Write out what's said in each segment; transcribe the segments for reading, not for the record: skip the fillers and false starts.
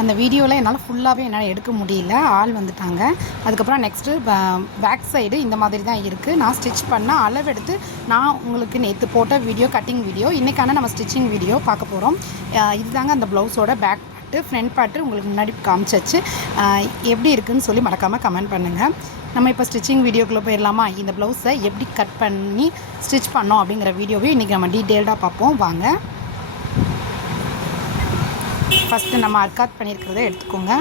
அந்த வீடியோவில் என்னால் ஃபுல்லாகவே என்னால் எடுக்க முடியல, ஆள் வந்துட்டாங்க. அதுக்கப்புறம் நெக்ஸ்ட்டு பேக் சைடு இந்த மாதிரி தான் இருக்குது. நான் ஸ்டிச் பண்ண அளவெடுத்து நான் உங்களுக்கு நேற்று போட்ட வீடியோ கட்டிங் வீடியோ, இன்றைக்கான நம்ம ஸ்டிச்சிங் வீடியோ பார்க்க போகிறோம். இதுதாங்க அந்த ப்ளவுஸோட பேக் பார்ட்டு, ஃப்ரண்ட் பார்ட்டு உங்களுக்கு முன்னாடி காமிச்சாச்சு. எப்படி இருக்குதுன்னு சொல்லி மறக்காமல் கமெண்ட் பண்ணுங்கள். நம்ம இப்போ ஸ்டிச்சிங் வீடியோக்குள்ளே போயிடலாமா? இந்த ப்ளவுஸை எப்படி கட் பண்ணி ஸ்டிச் பண்ணோம் அப்படிங்கிற வீடியோவே இன்றைக்கி நம்ம டீட்டெயில்டாக பார்ப்போம் வாங்க. ஃபஸ்ட்டு நம்ம அர்க்காத் பண்ணியிருக்கிறத எடுத்துக்கோங்க.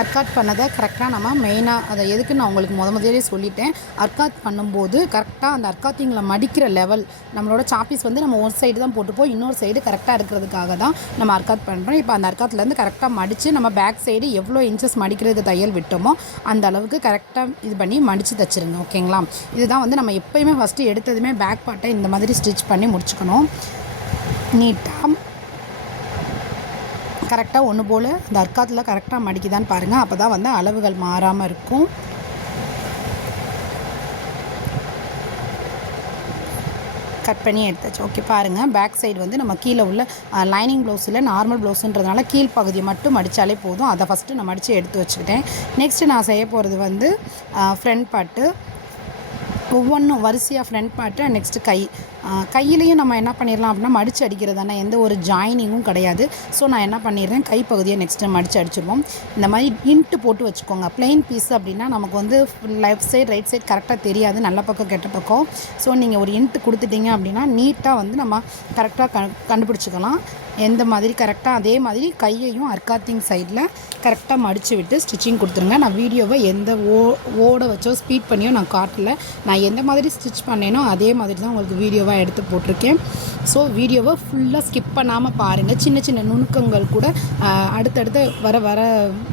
அர்க்காத் பண்ணதை கரெக்டாக நம்ம மெயினாக அதை எதுக்கு நான் உங்களுக்கு முதலே சொல்லிட்டேன். அர்க்காத் பண்ணும்போது கரெக்டாக அந்த அர்க்காத்திங்களை மடிக்கிற லெவல், நம்மளோட சாப்பீஸ் வந்து நம்ம ஒரு சைடு தான் போட்டுப்போம், இன்னொரு சைடு கரெக்டாக இருக்கிறதுக்காக தான் நம்ம அர்க்காத் பண்ணுறோம். இப்போ அந்த அர்க்காத்துலேருந்து கரெக்டாக மடித்து நம்ம பேக் சைடு எவ்வளோ இன்ச்சஸ் மடிக்கிறதுக்கு தையல் விட்டோமோ அந்த அளவுக்கு கரெக்டாக இது பண்ணி மடித்து தைச்சிருங்க. ஓகேங்களா? இதுதான் வந்து நம்ம எப்போயுமே ஃபஸ்ட்டு எடுத்ததுமே பேக் பார்ட்டை இந்த மாதிரி ஸ்டிச் பண்ணி முடிச்சுக்கணும். நீட்டாக கரெக்டாக ஒன்று போல் இந்த அர்க்காத்தில் கரெக்டாக மடிக்குதான்னு பாருங்கள். அப்போ தான் வந்து அளவுகள் மாறாமல் இருக்கும். கட் பண்ணி எடுத்தாச்சு. ஓகே பாருங்கள், பேக் சைடு வந்து நம்ம கீழே உள்ள லைனிங் ப்ளவுஸில் நார்மல் ப்ளவுஸுன்றதுனால கீழ் பகுதியை மட்டும் மடித்தாலே போதும். அதை ஃபஸ்ட்டு நான் மடித்து எடுத்து வச்சுக்கிட்டேன். நெக்ஸ்ட்டு நான் செய்ய போகிறது வந்து ஃப்ரண்ட் பார்ட்டு. ஒவ்வொன்றும் வரிசையாக ஃப்ரண்ட் பார்ட்டு, நெக்ஸ்ட்டு கையிலையும் நம்ம என்ன பண்ணிடலாம் அப்படின்னா மடித்து அடிக்கிறது தானே, எந்த ஒரு ஜாயினிங்கும் கிடையாது. ஸோ நான் என்ன பண்ணிடுறேன், கைப்பகுதியை நெக்ஸ்ட்டு மடித்து அடிச்சிடுவோம். இந்த மாதிரி இன்ட்டு போட்டு வச்சுக்கோங்க. ப்ளெயின் பீஸ் அப்படின்னா நமக்கு வந்து லெஃப்ட் சைடு ரைட் சைடு கரெக்டாக தெரியாது, நல்ல பக்கம் கெட்ட பக்கம். ஸோ நீங்கள் ஒரு இன்ட்டு கொடுத்துட்டீங்க அப்படின்னா நீட்டாக வந்து நம்ம கரெக்டாக கண்டுபிடிச்சிக்கலாம். எந்த மாதிரி கரெக்டாக அதே மாதிரி கையையும் அர்க்காத்திங் சைடில் கரெக்டாக மடித்து விட்டு ஸ்டிச்சிங் கொடுத்துருங்க. நான் வீடியோவை எந்த ஓட வச்சோ ஸ்பீட் பண்ணியோ நான் காட்டல. நான் எந்த மாதிரி ஸ்டிச் பண்ணேனோ அதே மாதிரி தான் உங்களுக்கு வீடியோவாக எடுத்து போட்டிருக்கேன். ஸோ வீடியோவை ஃபுல்லாக ஸ்கிப் பண்ணாமல் பாருங்கள். சின்ன சின்ன நுணுக்கங்கள் கூட அடுத்தடுத்து வர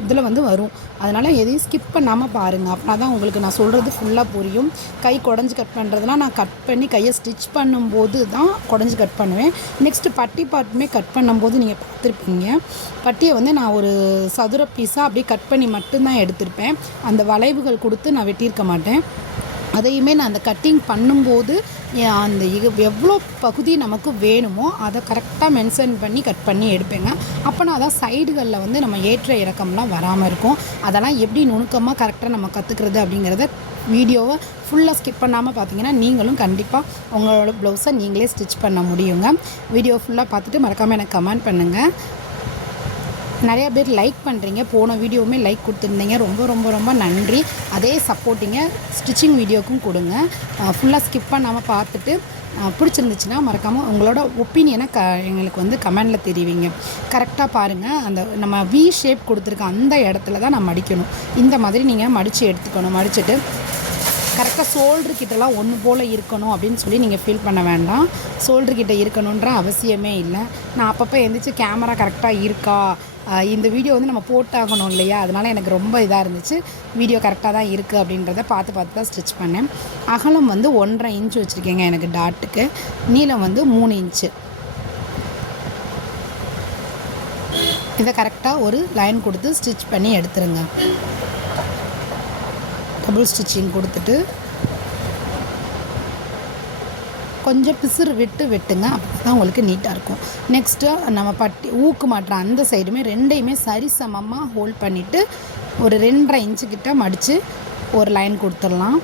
இதில் வந்து வரும். அதனால் எதையும் ஸ்கிப் பண்ணாமல் பாருங்கள். அப்படின்னா தான் உங்களுக்கு நான் சொல்கிறது ஃபுல்லாக புரியும். கை குடஞ்சி கட் பண்ணுறதுலாம் நான் கட் பண்ணி கையை ஸ்டிச் பண்ணும்போது தான் குடஞ்சி கட் பண்ணுவேன். நெக்ஸ்ட்டு பட்டி பார்ட்டுமே கட் பண்ணும்போது நீங்கள் பார்த்துருப்பீங்க. பட்டியை வந்து நான் ஒரு சதுர பீஸாக அப்படியே கட் பண்ணி மட்டும்தான் எடுத்திருப்பேன். அந்த வளைவுகள் கொடுத்து நான் வெட்டியிருக்க மாட்டேன். அதையுமே நான் அந்த கட்டிங் பண்ணும்போது அந்த எவ்வளோ பகுதி நமக்கு வேணுமோ அதை கரெக்டாக மென்ஷன் பண்ணி கட் பண்ணி எடுப்பேங்க. அப்போனா அதான் சைடுகளில் வந்து நம்ம ஏற்ற இறக்கம்லாம் வராமல் இருக்கும். அதெல்லாம் எப்படி நுணுக்கமாக கரெக்டாக நம்ம கற்றுக்கிறது அப்படிங்கிறத வீடியோவை ஃபுல்லாக ஸ்கிப் பண்ணாமல் பார்த்தீங்கன்னா நீங்களும் கண்டிப்பாக உங்களோட ப்ளவுஸை நீங்களே ஸ்டிச் பண்ண முடியுங்க. வீடியோ ஃபுல்லாக பார்த்துட்டு மறக்காமல் எனக்கு கமெண்ட் பண்ணுங்கள். நிறையா பேர் லைக் பண்ணுறீங்க, போன வீடியோவுமே லைக் கொடுத்துருந்தீங்க, ரொம்ப ரொம்ப ரொம்ப நன்றி. அதே சப்போர்ட்டிங்க ஸ்டிச்சிங் வீடியோக்கும் கொடுங்க. ஃபுல்லாக ஸ்கிப் பண்ணாமல் பார்த்துட்டு பிடிச்சிருந்துச்சுன்னா மறக்காமல் உங்களோட ஒப்பீனியனை எங்களுக்கு வந்து கமெண்டில் தெரிவிங்க. கரெக்டாக பாருங்கள், அந்த நம்ம வி ஷேப் கொடுத்துருக்க அந்த இடத்துல தான் நான் மடிக்கணும். இந்த மாதிரி நீங்கள் மடித்து எடுத்துக்கணும். மடிச்சுட்டு கரெக்டாக ஷோல்டர்கிட்டலாம் ஒன்று போல் இருக்கணும் அப்படின்னு சொல்லி நீங்கள் ஃபீல் பண்ண வேண்டாம். ஷோல்டர்கிட்ட இருக்கணுன்ற அவசியமே இல்லை. நான் அப்பப்போ எந்திரிச்சு கேமரா கரெக்டாக இருக்கா, இந்த வீடியோ வந்து நம்ம போட்டாகணும் இல்லையா, அதனால் எனக்கு ரொம்ப இதாக இருந்துச்சு. வீடியோ கரெக்டாக தான் இருக்குது அப்படின்றத பார்த்து தான் ஸ்டிச் பண்ணேன். அகலம் வந்து 1.5 இன்ச்சு வச்சுருக்கேங்க எனக்கு டாட்டுக்கு. நீளம் வந்து 3 இன்ச்சு. இதை கரெக்டாக ஒரு லைன் கொடுத்து ஸ்டிச் பண்ணி எடுத்துருங்க. டபுள் ஸ்டிச்சிங் கொடுத்துட்டு கொஞ்சம் பிசுறு விட்டு வெட்டுங்க. அப்போ தான் உங்களுக்கு நீட்டாக இருக்கும். நெக்ஸ்ட்டு நம்ம பட்டி ஊக்கு மாட்டுற அந்த சைடுமே ரெண்டையுமே சரிசமமாக ஹோல்ட் பண்ணிவிட்டு ஒரு 2.5 இன்ச்சுக்கிட்ட மடித்து ஒரு லைன் கொடுத்துடலாம்.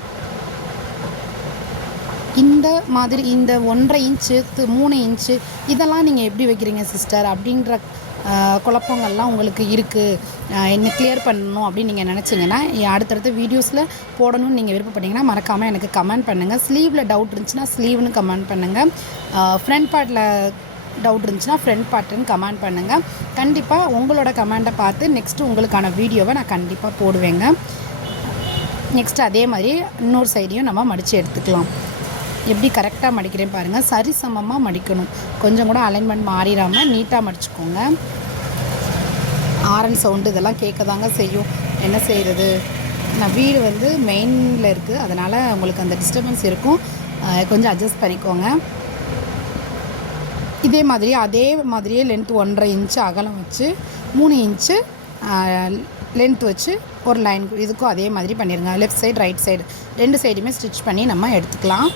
இந்த மாதிரி இந்த 1.5 இன்ச்சு 3 இன்ச்சு இதெல்லாம் நீங்கள் எப்படி வைக்கிறீங்க சிஸ்டர் அப்படின்ற குழப்பங்கள்லாம் உங்களுக்கு இருக்குது. என்ன கிளியர் பண்ணணும் அப்படின்னு நீங்கள் நினச்சிங்கன்னா அடுத்தடுத்த வீடியோஸில் போடணும்னு நீங்கள் விருப்பப்பட்டீங்கன்னா மறக்காமல் எனக்கு கமெண்ட் பண்ணுங்கள். ஸ்லீவில் டவுட் இருந்துச்சுன்னா ஸ்லீவ்னு கமெண்ட் பண்ணுங்கள். ஃப்ரண்ட் பார்ட்டில் டவுட் இருந்துச்சுன்னா ஃப்ரண்ட் பார்ட்டுன்னு கமெண்ட் பண்ணுங்கள். கண்டிப்பாக உங்களோட கமெண்ட்டை பார்த்து நெக்ஸ்ட்டு உங்களுக்கான வீடியோவை நான் கண்டிப்பாக போடுவேங்க. நெக்ஸ்ட்டு அதே மாதிரி இன்னொரு சைடையும் நம்ம மடித்து எடுத்துக்கலாம். எப்படி கரெக்டாக மடிக்கிறேன் பாருங்கள். சரிசமமாக மடிக்கணும். கொஞ்சம் கூட அலைன்மெண்ட் மாறிடாமல் நீட்டாக மடிச்சுக்கோங்க. ஆரன் சவுண்டு இதெல்லாம் கேட்க தாங்க செய்யும். என்ன செய்கிறது, நான் வீடு வந்து மெயினில் இருக்குது, அதனால் உங்களுக்கு அந்த டிஸ்டர்பன்ஸ் இருக்கும். கொஞ்சம் அட்ஜஸ்ட் பண்ணிக்கோங்க. இதே மாதிரியே லென்த் 1.5 இன்ச்சு அகலம் வச்சு 3 இன்ச்சு லென்த் வச்சு ஒரு லைன் இதுக்கும் அதே மாதிரி பண்ணிடுங்க. லெஃப்ட் சைடு ரைட் சைடு 2 சைடுமே ஸ்டிச் பண்ணி நம்ம எடுத்துக்கலாம்.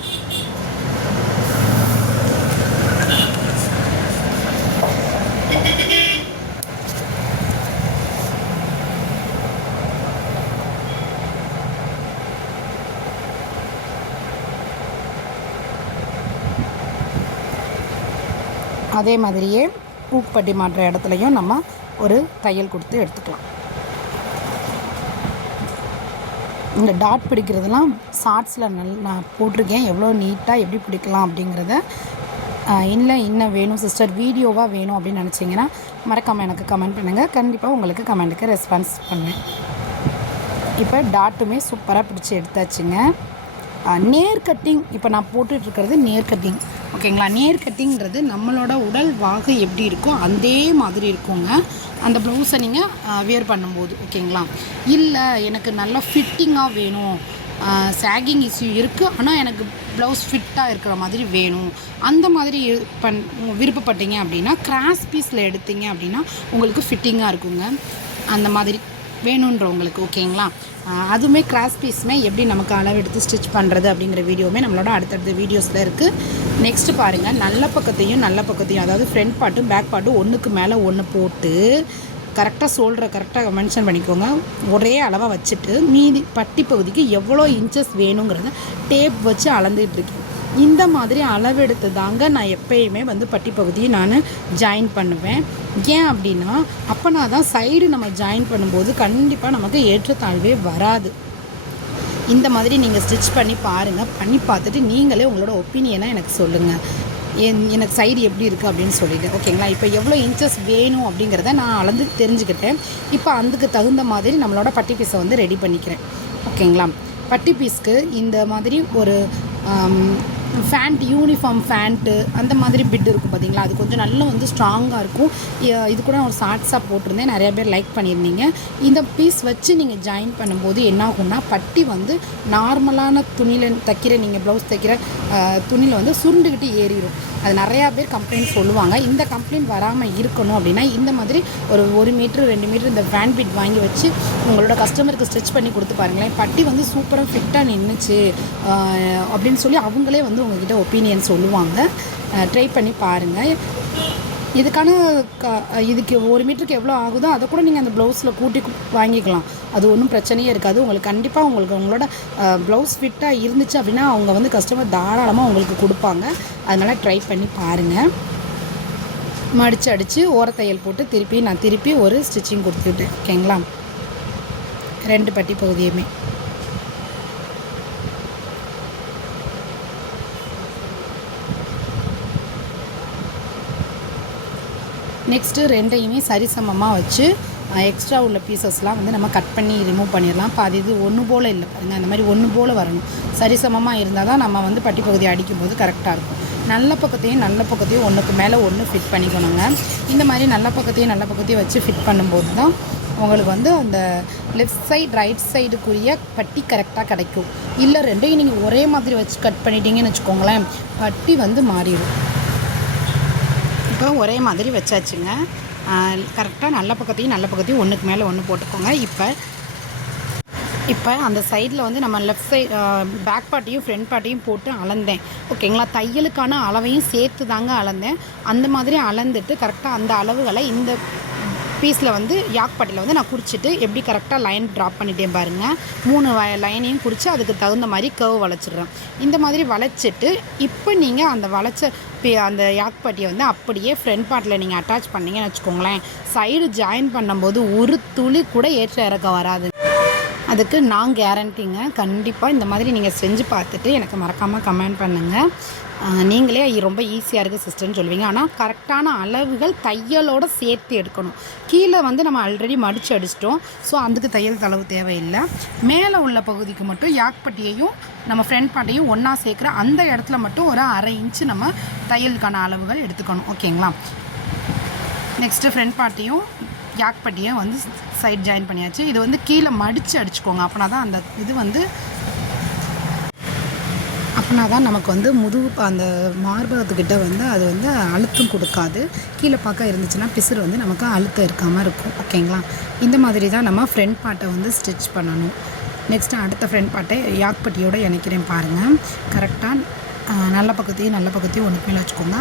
அதே மாதிரியே பூப்பட்டி மாட்டுற இடத்துலையும் நம்ம ஒரு தையல் கொடுத்து எடுத்துக்கலாம். இந்த டாட் பிடிக்கிறதுலாம் ஷார்ட்ஸில் நான் போட்டிருக்கேன், எவ்வளோ நீட்டாக எப்படி பிடிக்கலாம் அப்படிங்கிறத. இல்லை இன்னும் வேணும் சிஸ்டர், வீடியோவாக வேணும் அப்படின்னு நினச்சிங்கன்னா மறக்காமல் எனக்கு கமெண்ட் பண்ணுங்கள். கண்டிப்பாக உங்களுக்கு கமெண்ட்டுக்கு ரெஸ்பான்ஸ் பண்ணுவேன். இப்போ டாட்டுமே சூப்பராக பிடிச்சி எடுத்தாச்சுங்க. நேர் கட்டிங் இப்போ நான் போட்டுட்ருக்கிறது நேர் கட்டிங், ஓகேங்களா. நேர் கட்டிங்கிறது நம்மளோட உடல் வாகு எப்படி இருக்கோ அதே மாதிரி இருக்குங்க அந்த ப்ளவுஸை நீங்கள் வியர் பண்ணும்போது, ஓகேங்களா. இல்லை எனக்கு நல்லா ஃபிட்டிங்காக வேணும், சாகிங் இஷ்யூ இருக்குது ஆனால் எனக்கு ப்ளவுஸ் ஃபிட்டாக இருக்கிற மாதிரி வேணும், அந்த மாதிரி விருப்பப்பட்டீங்க அப்படின்னா கிராஸ் பீஸில் எடுத்தீங்க அப்படின்னா உங்களுக்கு ஃபிட்டிங்காக இருக்குங்க. அந்த மாதிரி வேணுன்றவங்களுக்கு, ஓகேங்களா. அதுவுமே கிராஸ் பீஸுமே எப்படி நமக்கு அளவு எடுத்து ஸ்டிச் பண்ணுறது அப்படிங்கிற வீடியோவுமே நம்மளோட அடுத்தடுத்த வீடியோஸில் இருக்குது. நெக்ஸ்ட்டு பாருங்கள், நல்ல பக்கத்தையும் அதாவது ஃப்ரண்ட் பார்ட்டும் பேக் பார்ட்டும் ஒன்றுக்கு மேலே ஒன்று போட்டு கரெக்டாக ஷோல்டரை கரெக்டாக மென்ஷன் பண்ணிக்கோங்க. ஒரே அளவாக வச்சுட்டு மீதி பட்டி பகுதிக்கு எவ்வளோ இன்ச்சஸ் வேணுங்கிறத டேப் வச்சு அளந்துகிட்டு இருக்கேன். இந்த மாதிரி அளவெடுத்து தாங்க நான் எப்பயுமே பட்டி பகுதியை நான் ஜாயின் பண்ணுவேன். ஏன் அப்படின்னா அப்போனா தான் சைடு நம்ம ஜாயின் பண்ணும்போது கண்டிப்பாக நமக்கு ஏற்றத்தாழ்வே வராது. இந்த மாதிரி நீங்கள் ஸ்டிச் பண்ணி பாருங்கள். பண்ணி பார்த்துட்டு நீங்களே உங்களோட ஒப்பீனியனை எனக்கு சொல்லுங்கள், எனக்கு சைடு எப்படி இருக்குது அப்படின்னு சொல்லிவிட்டு, ஓகேங்களா. இப்போ எவ்வளோ இன்ச்சஸ் வேணும் அப்படிங்கிறத நான் அளந்து தெரிஞ்சுக்கிட்டேன். இப்போ அதுக்கு தகுந்த மாதிரி நம்மளோட பட்டி பீஸை ரெடி பண்ணிக்கிறேன், ஓகேங்களா. பட்டி பீஸ்க்கு இந்த மாதிரி ஒரு ஃபேண்ட், யூனிஃபார்ம் ஃபேண்ட்டு அந்த மாதிரி பிட் இருக்கும் பார்த்தீங்களா, அது கொஞ்சம் நல்லா ஸ்ட்ராங்காக இருக்கும். இது கூட ஒரு ஷார்ட்ஸாக போட்டிருந்தேன், நிறையா பேர் லைக் பண்ணியிருந்தீங்க. இந்த பீஸ் வச்சு நீங்கள் ஜாயின் பண்ணும்போது என்ன ஆகும்னா பட்டி நார்மலான துணியில் தைக்கிற, நீங்கள் ப்ளவுஸ் தைக்கிற துணியில் சுருண்டுக்கிட்டு ஏறிடும். அது நிறையா பேர் கம்ப்ளைண்ட் சொல்லுவாங்க. இந்த கம்ப்ளைண்ட் வராமல் இருக்கணும் அப்படின்னா இந்த மாதிரி ஒரு 1 மீட்ரு 2 மீட்ரு இந்த ஃபேன் பிட் வாங்கி வச்சு உங்களோட கஸ்டமருக்கு ஸ்டிச் பண்ணி கொடுத்து பாருங்களேன். பட்டி சூப்பராக ஃபிட்டாக நின்றுச்சு அப்படின்னு சொல்லி அவங்களே உங்ககிட்ட ஒப்பீனியன் சொல்லுவாங்க. ட்ரை பண்ணி பாருங்கள். இதுக்கான இதுக்கு 1 மீட்டருக்கு எவ்வளோ ஆகுதோ அதை கூட நீங்கள் அந்த ப்ளவுஸில் கூட்டி வாங்கிக்கலாம், அது ஒன்றும் பிரச்சனையே இருக்காது. உங்களுக்கு கண்டிப்பாக உங்களோட ப்ளவுஸ் ஃபிட்டாக இருந்துச்சு அப்படின்னா அவங்க கஸ்டமர் தாராளமாக உங்களுக்கு கொடுப்பாங்க. அதனால் ட்ரை பண்ணி பாருங்கள். மடித்து அடித்து ஓரத்தையல் போட்டு நான் திருப்பி ஒரு ஸ்டிச்சிங் கொடுத்துட்டேன், ஓகேங்களா. 2 பட்டி பகுதியுமே நெக்ஸ்ட்டு 2யுமே சரிசமமாக வச்சு எக்ஸ்ட்ரா உள்ள பீசஸ்லாம் நம்ம கட் பண்ணி ரிமூவ் பண்ணிடலாம். பாதி இது ஒன்று போல் இல்லை பாருங்கள், அந்த மாதிரி ஒன்று போல் வரணும். சரிசமமாக இருந்தால் தான் நம்ம பட்டி பகுதி அடிக்கும்போது கரெக்டாக இருக்கும். நல்ல பக்கத்தையும் ஒன்றுக்கு மேலே ஒன்று ஃபிட் பண்ணிக்கணுங்க. இந்த மாதிரி நல்ல பக்கத்தையும் வச்சு ஃபிட் பண்ணும்போது தான் உங்களுக்கு அந்த லெஃப்ட் சைடு ரைட் சைடுக்குரிய பட்டி கரெக்டாக கிடைக்கும். இல்லை 2யும் நீங்கள் ஒரே மாதிரி வச்சு கட் பண்ணிட்டீங்கன்னு வச்சுக்கோங்களேன், பட்டி மாறிடும். இப்போ ஒரே மாதிரி வச்சாச்சுங்க. கரெக்டாக நல்ல பக்கத்தையும் ஒன்றுக்கு மேலே ஒன்று போட்டுக்கோங்க. இப்போ அந்த சைடில் நம்ம லெஃப்ட் சைடு பேக் பார்ட்டையும் ஃப்ரண்ட் பார்ட்டையும் போட்டு அளந்தேன், ஓகேங்களா. தையலுக்கான அளவையும் சேர்த்து தாங்க அளந்தேன். அந்த மாதிரி அளந்துட்டு கரெக்டாக அந்த அளவுகளை இந்த பீஸில் யாக் பட்டியில் நான் குறிச்சிட்டு எப்படி கரெக்டாக லைன் ட்ராப் பண்ணிட்டேன் பாருங்கள். 3 லைனையும் குறித்து அதுக்கு தகுந்த மாதிரி கர்வ் வளைச்சிடுறேன். இந்த மாதிரி வளைச்சிட்டு இப்போ நீங்கள் அந்த வளைச்ச அந்த யாக் பட்டியை அப்படியே ஃப்ரண்ட் பார்ட்டில் நீங்கள் அட்டாச் பண்ணிங்கன்னு வச்சுக்கோங்களேன், சைடு ஜாயின் பண்ணும்போது ஒரு துளி கூட ஏற்ற இறக்க வராது. அதுக்கு நான் கேரண்டிங்க. கண்டிப்பாக இந்த மாதிரி நீங்கள் செஞ்சு பார்த்துட்டு எனக்கு மறக்காமல் கமெண்ட் பண்ணுங்கள். நீங்களே ரொம்ப ஈஸியாக இருக்குது சிஸ்டர்னு சொல்லுவீங்க. ஆனால் கரெக்டான அளவுகள் தையலோடு சேர்த்து எடுக்கணும். கீழே நம்ம ஆல்ரெடி மடித்து அடிச்சிட்டோம், ஸோ அதுக்கு தையல் தளவு தேவையில்லை. மேலே உள்ள பகுதிக்கு மட்டும் யாக் பட்டியையும் நம்ம ஃப்ரண்ட் பார்ட்டையும் ஒன்றா சேர்க்குற அந்த இடத்துல மட்டும் ஒரு 1/2 இன்ச்சு நம்ம தையலுக்கான அளவுகள் எடுத்துக்கணும், ஓகேங்களா. நெக்ஸ்ட்டு ஃப்ரண்ட் பார்ட்டையும் யாக் பட்டியை சைட் ஜாயின் பண்ணியாச்சு. இது கீழே மடித்து அடிச்சுக்கோங்க. அப்படின்னா தான் அந்த இது அப்படின்னா தான் நமக்கு முதுகு அந்த மார்பகத்துக்கிட்ட அது அழுத்தம் கொடுக்காது. கீழே பார்க்க இருந்துச்சுன்னா பிசுறு நமக்கு அழுத்தம் இருக்காமல் இருக்கும், ஓகேங்களா. இந்த மாதிரி தான் நம்ம ஃப்ரண்ட் பார்ட்டை ஸ்டிச் பண்ணணும். நெக்ஸ்ட்டு அடுத்த ஃப்ரண்ட் பார்ட்டை யாக் பட்டியோடு இணைக்கிறேன் பாருங்கள். கரெக்டாக நல்ல பக்கத்தையும் ஒன்றுக்கு மேலே வச்சுக்கோங்க.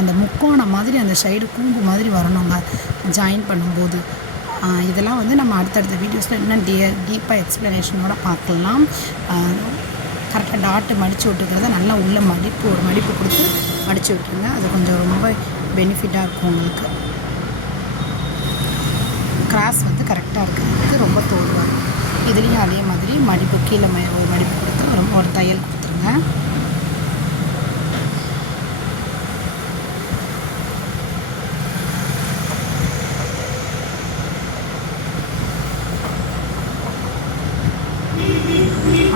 அந்த முக்கோணம் மாதிரி அந்த சைடு கூம்பு மாதிரி வரணுங்க ஜாயின் பண்ணும்போது. இதெல்லாம் நம்ம அடுத்தடுத்த வீடியோஸில் இன்னும் டீப்பாக எக்ஸ்ப்ளனேஷனோட பார்க்கலாம். கரெக்டாக டாட்டு மடித்து விட்டுக்கிறத நல்லா உள்ள ஒரு மடிப்பு கொடுத்து மடித்து விட்டுருங்க. அது கொஞ்சம் ரொம்ப பெனிஃபிட்டாக இருக்கும் உங்களுக்கு. கிராஸ் வந்து கரெக்டாக இருக்கிறதுக்கு ரொம்ப தோல் வரும். இதுலேயும் அதே மாதிரி மடிப்பு கீழே ஒரு மடிப்பு கொடுத்து ஒரு தையல் கொடுத்துருங்க.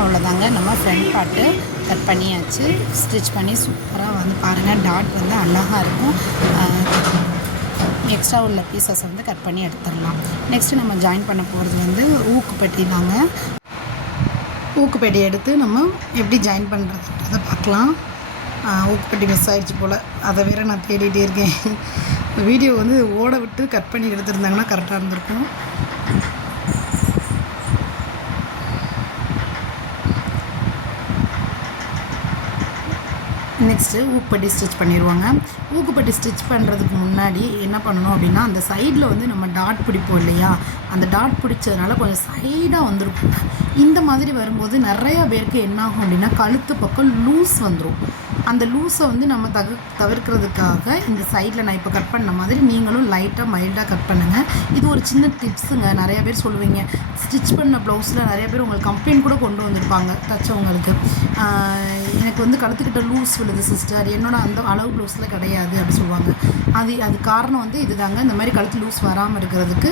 அவ்வளோதாங்க, நம்ம ஃப்ரண்ட் பார்ட்டு கட் பண்ணியாச்சு. ஸ்டிச் பண்ணி சூப்பராக வந்து பாருங்கள், டாட் வந்து அழகாக இருக்கும். எக்ஸ்ட்ரா உள்ள பீசஸை வந்து கட் பண்ணி எடுத்துடலாம். நெக்ஸ்ட்டு நம்ம ஜாயின் பண்ண போகிறது வந்து ஊக்குப்பெட்டி தாங்க. ஊக்குப்பெட்டி எடுத்து நம்ம எப்படி ஜாயின் பண்ணுறதுன்றதை பார்க்கலாம். ஊக்குப்பெட்டி மிஸ் ஆகிடுச்சு போல், அதை வேறு நான் தேடிகிட்டே இருக்கேன். வீடியோ வந்து ஓட விட்டு கட் பண்ணி எடுத்துருந்தாங்கன்னா கரெக்டாக இருந்திருக்கும். நெக்ஸ்ட்டு ஊக்குப்பட்டி ஸ்டிச் பண்ணிடுவாங்க. ஊக்குப்பட்டி ஸ்டிச் பண்ணுறதுக்கு முன்னாடி என்ன பண்ணணும் அப்படின்னா, அந்த சைடில் வந்து நம்ம டாட் பிடிப்போம் இல்லையா, அந்த டாட் பிடிச்சதுனால கொஞ்சம் சைடாக வந்துருக்கும். இந்த மாதிரி வரும்போது நிறையா பேருக்கு என்னாகும் அப்படின்னா, கழுத்து பக்கம் லூஸ் வந்துடும். அந்த லூஸை வந்து நம்ம தவிர்க்கிறதுக்காக இந்த சைடில் நான் இப்போ கட் பண்ண மாதிரி நீங்களும் லைட்டாக மைல்டாக கட் பண்ணுங்கள். இது ஒரு சின்ன டிப்ஸுங்க. நிறையா பேர் சொல்லுவீங்க, ஸ்டிச் பண்ண ப்ளவுஸில் நிறைய பேர் உங்களுக்கு கம்ப்ளைண்ட் கூட கொண்டு வந்திருப்பாங்க தைச்சவங்களுக்கு. எனக்கு வந்து கழுத்துக்கிட்ட லூஸ் விழுது சிஸ்டர், என்னோட அந்த அளவு ப்ளவுஸில் கிடையாது அப்படி சொல்லுவாங்க. அது காரணம் வந்து இதுதாங்க. இந்த மாதிரி கழுத்து லூஸ் வராமல் இருக்கிறதுக்கு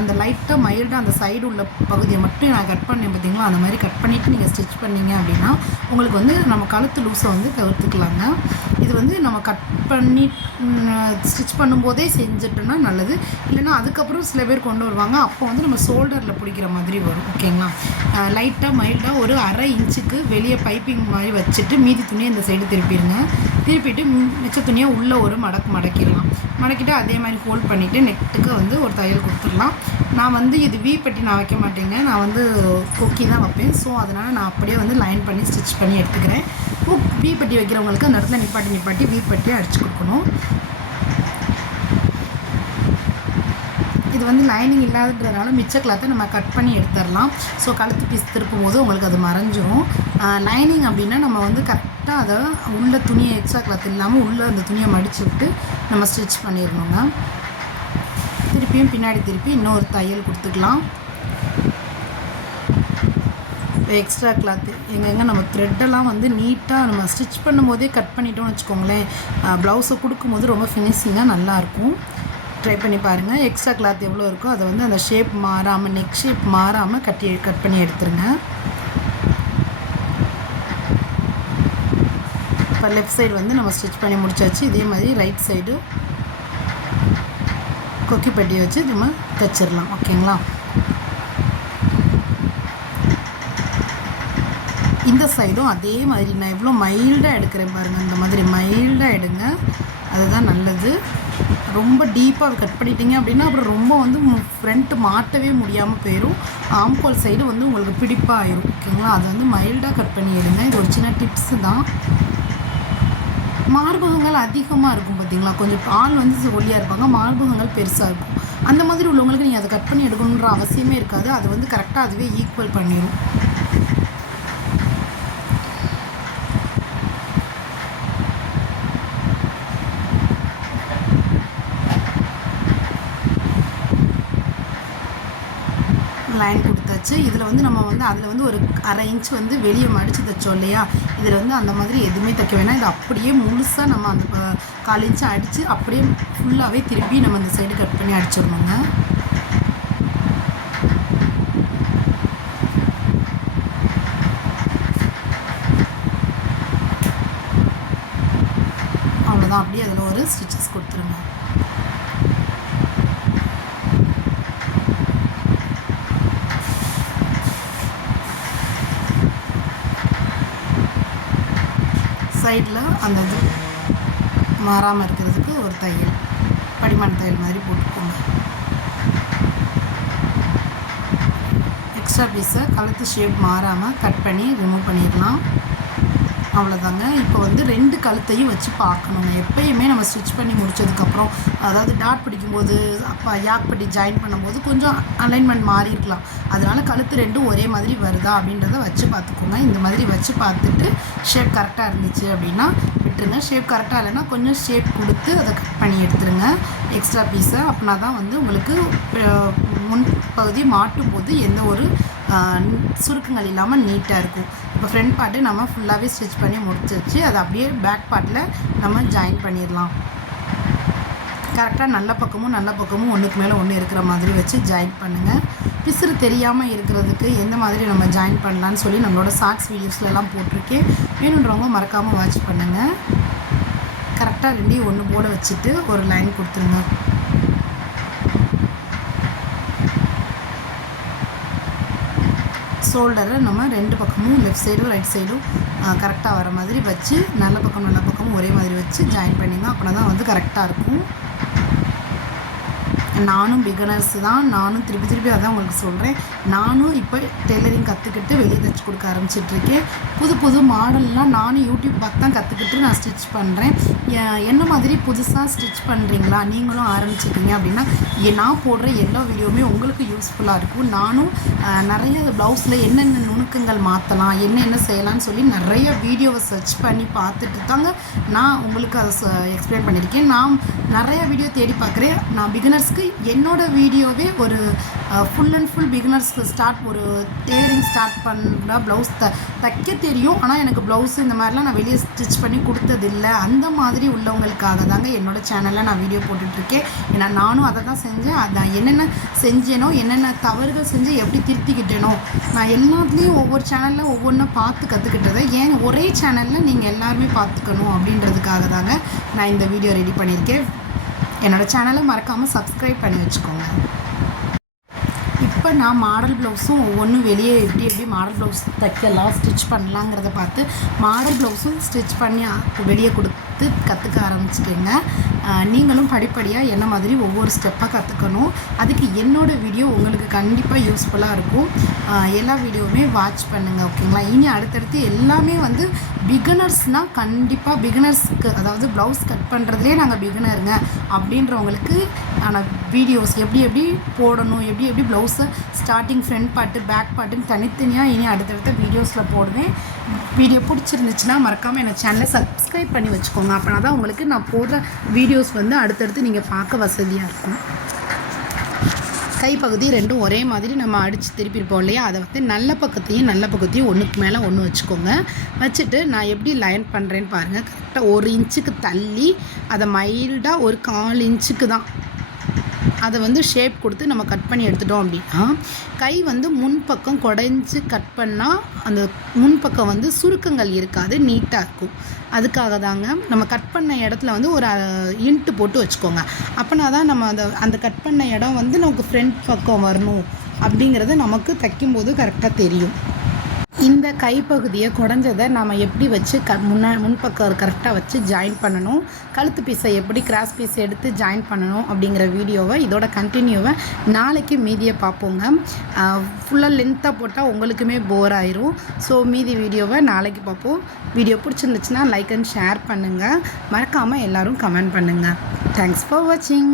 அந்த லைட்டாக மைல்டாக அந்த சைடு உள்ள பகுதியை மட்டும் நான் கட் பண்ணேன் பார்த்தீங்களா, அந்த மாதிரி கட் பண்ணிவிட்டு நீங்கள் ஸ்டிச் பண்ணிங்க அப்படின்னா உங்களுக்கு வந்து நம்ம கழுத்து லூஸை வந்து தவிர்த்துக்கலாங்க. இது வந்து நம்ம கட் பண்ணி ஸ்டிச் பண்ணும்போதே செஞ்சுட்டோன்னா நல்லது. இல்லைன்னா அதுக்கப்புறம் சில பேர் கொண்டு வருவாங்க, அப்போ வந்து நம்ம ஷோல்டரில் பிடிக்கிற மாதிரி வரும். ஓகேங்களா, லைட்டாக மைல்டாக ஒரு 1/2 இன்ச்சுக்கு வெளியே பைப்பிங் மாதிரி வச்சுட்டு மீதி துணியை இந்த சைடு திருப்பிடுங்க. திருப்பிட்டு மிச்ச துணியை உள்ளே ஒரு மடக்கிடலாம். மடக்கிட்டு அதே மாதிரி ஹோல்ட் பண்ணிவிட்டு நெட்டுக்கு வந்து ஒரு தையல் கொடுத்துடலாம். நான் வந்து இது வி பட்டி நான் வைக்க மாட்டேங்க, நான் வந்து கொக்கி தான் வைப்பேன். ஸோ அதனால் நான் அப்படியே வந்து லைன் பண்ணி ஸ்டிச் பண்ணி எடுத்துக்கிறேன். வி பட்டி வைக்கிறவங்களுக்கு அந்த இடத்துல நிப்பாட்டி வி பட்டியை அடித்து கொடுக்கணும். இது வந்து லைனிங் இல்லாததுன்றதுனால மிச்ச கிளாத்தை நம்ம கட் பண்ணி எடுத்துடலாம். ஸோ கழுத்து பீஸ் திருப்பும் போது உங்களுக்கு அது மறைஞ்சிரும். லைனிங் அப்படின்னா நம்ம வந்து கரெக்டாக அதை உள்ள துணியை எக்ஸ்ட்ரா கிளாத் இல்லாமல் உள்ளே அந்த துணியை மடித்து விட்டு நம்ம ஸ்டிச் பண்ணிடணுங்க. திருப்பியும் பின்னாடி திருப்பி இன்னொரு தையல் கொடுத்துக்கலாம். எக்ஸ்ட்ரா கிளாத்து எங்கெங்கே நம்ம த்ரெட்டெல்லாம் வந்து நீட்டாக நம்ம ஸ்டிச் பண்ணும்போதே கட் பண்ணிட்டோம்னு வச்சுக்கோங்களேன், ப்ளவுஸை கொடுக்கும்போது ரொம்ப ஃபினிஷிங்காக நல்லாயிருக்கும். ட்ரை பண்ணி பாருங்கள். எக்ஸ்ட்ரா கிளாத் எவ்வளோ இருக்கோ அதை வந்து அந்த ஷேப் மாறாமல், நெக் ஷேப் மாறாமல் கட் பண்ணி எடுத்துருங்க. இப்போ லெஃப்ட் சைடு வந்து நம்ம ஸ்டிச் பண்ணி முடிச்சாச்சு. இதே மாதிரி ரைட் சைடு கொக்கி பட்டி வச்சு நம்ம தைச்சிடலாம். ஓகேங்களா, இந்த சைடும் அதே மாதிரி நான் எவ்வளோ மைல்டாக எடுக்கிறேன் பாருங்கள். இந்த மாதிரி மைல்டாக எடுங்க, அதுதான் நல்லது. ரொம்ப டீப்பாக கட் பண்ணிட்டீங்க அப்படின்னா அப்புறம் ரொம்ப வந்து ஃப்ரண்ட்டு மாட்டவே முடியாமல் போயிடும். ஆம்கோல் சைடு வந்து உங்களுக்கு பிடிப்பாக ஆயிரும். ஓகேங்களா, அது வந்து மைல்டாக கட் பண்ணி எடுங்க. இது ஒரு சின்ன டிப்ஸு தான். மார்பகங்கள் அதிகமாக இருக்கும் பார்த்தீங்களா, கொஞ்சம் ஆள் வந்து ஒல்லியாக இருப்பாங்க, மார்பகங்கள் பெருசாக இருக்கும். அந்த மாதிரி உள்ளவங்களுக்கு நீங்கள் அதை கட் பண்ணி எடுக்கணுன்ற அவசியமே இருக்காது. அது வந்து கரெக்டாக அதுவே ஈக்குவல் பண்ணிடும். லைன் கொடுத்தாச்சு. இதில் வந்து நம்ம வந்து அதில் வந்து ஒரு 1/2 இன்ச் வந்து வெளியே மடித்து தைச்சோம் இல்லையா, இதில் வந்து அந்த மாதிரி எதுவுமே தைக்க வேணாம். இது அப்படியே முழுசாக நம்ம அந்த 1/4 இன்ச்சு அடித்து அப்படியே ஃபுல்லாகவே திருப்பி நம்ம அந்த சைடு கட் பண்ணி அடிச்சிடணுங்க. அவ்வளோதான், அப்படியே அதில் ஒரு ஸ்டிச்சஸ் கொடுத்துருங்க. சைடில் அந்த இது மாறாமல் இருக்கிறதுக்கு ஒரு தையல், படிமான தையல் மாதிரி போட்டுக்கோங்க. எக்ஸ்ட்ரா பீஸை கழுத்து ஷேப் மாறாமல் கட் பண்ணி ரிமூவ் பண்ணிடலாம். அவ்வளோதாங்க. இப்போ வந்து 2 கழுத்தையும் வச்சு பார்க்கணுங்க. எப்பயுமே நம்ம ஸ்டிச் பண்ணி முடிச்சதுக்கப்புறம், அதாவது டாட் பிடிக்கும்போது, அப்போ யாக் பட்டி ஜாயின் பண்ணும்போது கொஞ்சம் அலைன்மெண்ட் மாறி இருக்கலாம். அதனால கழுத்து 2ம் ஒரே மாதிரி வருதா அப்படின்றத வச்சு பார்த்துக்கோங்க. இந்த மாதிரி வச்சு பார்த்துட்டு ஷேப் கரெக்டாக இருந்துச்சு அப்படின்னா விட்டுருங்க. ஷேப் கரெக்டாக இல்லைன்னா கொஞ்சம் ஷேப் கொடுத்து அதை கட் பண்ணி எடுத்துருங்க எக்ஸ்ட்ரா பீஸை. அப்படின்னா தான் வந்து உங்களுக்கு முன்பகுதி மாட்டும் போது எந்த ஒரு சுருக்கங்கள் இல்லாமல் நீட்டாக இருக்கும். இப்போ ஃப்ரண்ட் பார்ட்டு நம்ம ஃபுல்லாகவே ஸ்டிச் பண்ணி முடிச்சிருச்சு. அதை அப்படியே பேக் பார்ட்டில் நம்ம ஜாயின் பண்ணிடலாம். கரெக்டாக நல்ல பக்கமும் ஒன்றுக்கு மேலே ஒன்று இருக்கிற மாதிரி வச்சு ஜாயின் பண்ணுங்கள். பிசுறு தெரியாமல் இருக்கிறதுக்கு எந்த மாதிரி நம்ம ஜாயின் பண்ணலான்னு சொல்லி நம்மளோட ஷார்ட்ஸ் வீடியோஸ்லாம் போட்டிருக்கேன். வேணுன்றவங்க மறக்காமல் வாட்ச் பண்ணுங்கள். கரெக்டாக 2யும் ஒன்று போட வச்சுட்டு ஒரு லைன் கொடுத்துருங்க. ஷோல்டரை நம்ம 2 பக்கமும் லெஃப்ட் சைடும் ரைட் சைடும் கரெக்டாக வர மாதிரி வச்சு நல்ல பக்கமும் ஒரே மாதிரி வச்சு ஜாயின் பண்ணிங்க. அப்படின்னா தான் வந்து கரெக்டாக இருக்கும். நானும் பிகினர்ஸ் தான். நானும் திருப்பி அதான் உங்களுக்கு சொல்கிறேன். நானும் இப்போ டெய்லரிங் கற்றுக்கிட்டு வெளியே தைச்சி கொடுக்க ஆரம்பிச்சிட்ருக்கேன். புது மாடல்லாம் நானும் யூடியூப் பார்த்து தான் கற்றுக்கிட்டு நான் ஸ்டிச் பண்ணுறேன். என்ன மாதிரி புதுசாக ஸ்டிச் பண்ணுறீங்களா, நீங்களும் ஆரம்பிச்சிருக்கீங்க அப்படின்னா நான் போடுற எல்லா வீடியோவுமே உங்களுக்கு யூஸ்ஃபுல்லாக இருக்கும். நானும் நிறைய ப்ளவுஸில் என்னென்ன நுணுக்கங்கள் மாற்றலாம், என்னென்ன செய்யலாம்னு சொல்லி நிறைய வீடியோவை சர்ச் பண்ணி பார்த்துட்டு தாங்க நான் உங்களுக்கு அதை எக்ஸ்பிளைன் பண்ணியிருக்கேன். நான் நிறைய வீடியோ தேடி பார்க்குறேன். நான் பிகினர்ஸ்க்கு என்னோடய வீடியோவே ஒரு ஃபுல் அண்ட் ஃபுல் பிகினர்ஸ்க்கு ஒரு டெய்லரிங் ஸ்டார்ட் பண்ணுற ப்ளவுஸ் தைக்க தெரியும். ஆனால் எனக்கு ப்ளவுஸ் இந்த மாதிரிலாம் நான் வெளியே ஸ்டிச் பண்ணி கொடுத்ததில்லை. அந்த மாதிரி உள்ளவங்களுக்காக தாங்க என்னோடய சேனலில் நான் வீடியோ போட்டுட்ருக்கேன். ஏன்னா நானும் அதை தான் செஞ்சேன். அதை என்னென்ன செஞ்சேனோ, என்னென்ன தவறுகள் செஞ்சு எப்படி திருத்திக்கிட்டேனோ, நான் எல்லாத்துலேயும் ஒவ்வொரு சேனலில் ஒவ்வொன்றும் பார்த்து கற்றுக்கிட்டதை ஏன் ஒரே சேனலில் நீங்கள் எல்லாருமே பார்த்துக்கணும் அப்படின்றதுக்காக தாங்க நான் இந்த வீடியோ ரெடி பண்ணியிருக்கேன். என்னோடய சேனலை மறக்காமல் சப்ஸ்கிரைப் பண்ணி வச்சுக்கோங்க. இப்போ நான் மாடல் ப்ளவுஸும் ஒவ்வொன்றும் வெளியே எப்படி மாடல் ப்ளவுஸ் தைக்கலாம், ஸ்டிச் பண்ணலாங்கிறத பார்த்து மாடல் ப்ளவுஸும் ஸ்டிச் பண்ணி வெளியே கொடுத்து கற்றுக்க ஆரம்பிச்சிட்டேங்க. நீங்களும் படிப்படியாக என்ன மாதிரி ஒவ்வொரு ஸ்டெப்பாக கற்றுக்கணும். அதுக்கு என்னோடய வீடியோ உங்களுக்கு கண்டிப்பாக யூஸ்ஃபுல்லாக இருக்கும். எல்லா வீடியோவுமே வாட்ச் பண்ணுங்கள், ஓகேங்களா? இனி அடுத்தடுத்து எல்லாமே வந்து பிகினர்ஸ்னால் கண்டிப்பாக பிகினர்ஸ்க்கு, அதாவது ப்ளவுஸ் கட் பண்ணுறதுலேயே நாங்கள் பிகினருங்க அப்படின்றவங்களுக்கு ஆனால் வீடியோஸ் எப்படி போடணும், எப்படி ப்ளவுஸை ஸ்டார்டிங் ஃப்ரண்ட் பார்ட்டு பேக் பார்ட்டுன்னு தனித்தனியாக இனி அடுத்தடுத்த வீடியோஸில் போடுவேன். வீடியோ பிடிச்சிருந்துச்சுன்னா மறக்காமல் என்னோடய சேனலை சப்ஸ்கிரைப் பண்ணி வச்சுக்கோங்க. அப்படின்னா தான் உங்களுக்கு நான் போடுற வீடியோஸ் வந்து அடுத்தடுத்து நீங்கள் பார்க்க வசதியாக இருக்கும். கைப்பகுதி 2ம் ஒரே மாதிரி நம்ம அடித்து திருப்பியிருப்போம் இல்லையா, அதை வந்து நல்ல பக்கத்தையும் ஒன்றுக்கு மேலே ஒன்று வச்சுக்கோங்க. வச்சுட்டு நான் எப்படி லைன் பண்ணுறேன்னு பாருங்கள். கரெக்டாக 1 இன்ச்சுக்கு தள்ளி அதை மைல்டாக ஒரு 1/4 இன்ச்சுக்கு தான் அதை வந்து ஷேப் கொடுத்து நம்ம கட் பண்ணி எடுத்துட்டோம் அப்படின்னா கை வந்து முன்பக்கம் குடைஞ்சி கட் பண்ணால் அந்த முன்பக்கம் வந்து சுருக்கங்கள் இருக்காது, நீட்டாக இருக்கும். அதுக்காக தாங்க நம்ம கட் பண்ண இடத்துல வந்து ஒரு இன்ட்டு போட்டு வச்சுக்கோங்க. அப்போனா தான் நம்ம அந்த கட் பண்ண இடம் வந்து நமக்கு ஃப்ரண்ட் பக்கம் வரணும் அப்படிங்கிறது நமக்கு தைக்கும்போது கரெக்டாக தெரியும். இந்த கைப்பகுதியை குடஞ்சதை நம்ம எப்படி வச்சு முன்பக்கம் கரெக்டாக வச்சு ஜாயின் பண்ணணும், கழுத்து பீஸை எப்படி கிராஸ் பீஸ் எடுத்து ஜாயின் பண்ணணும் அப்படிங்கிற வீடியோவை இதோட கண்டினியூவை நாளைக்கு மீதியை பார்ப்போங்க. ஃபுல்லாக லென்த்தாக போட்டால் உங்களுக்குமே போர் ஆயிரும். ஸோ மீதி வீடியோவை நாளைக்கு பார்ப்போம். வீடியோ பிடிச்சிருந்துச்சுன்னா லைக் அண்ட் ஷேர் பண்ணுங்கள். மறக்காமல் எல்லோரும் கமெண்ட் பண்ணுங்கள். தேங்க்ஸ் ஃபார் வாட்சிங்.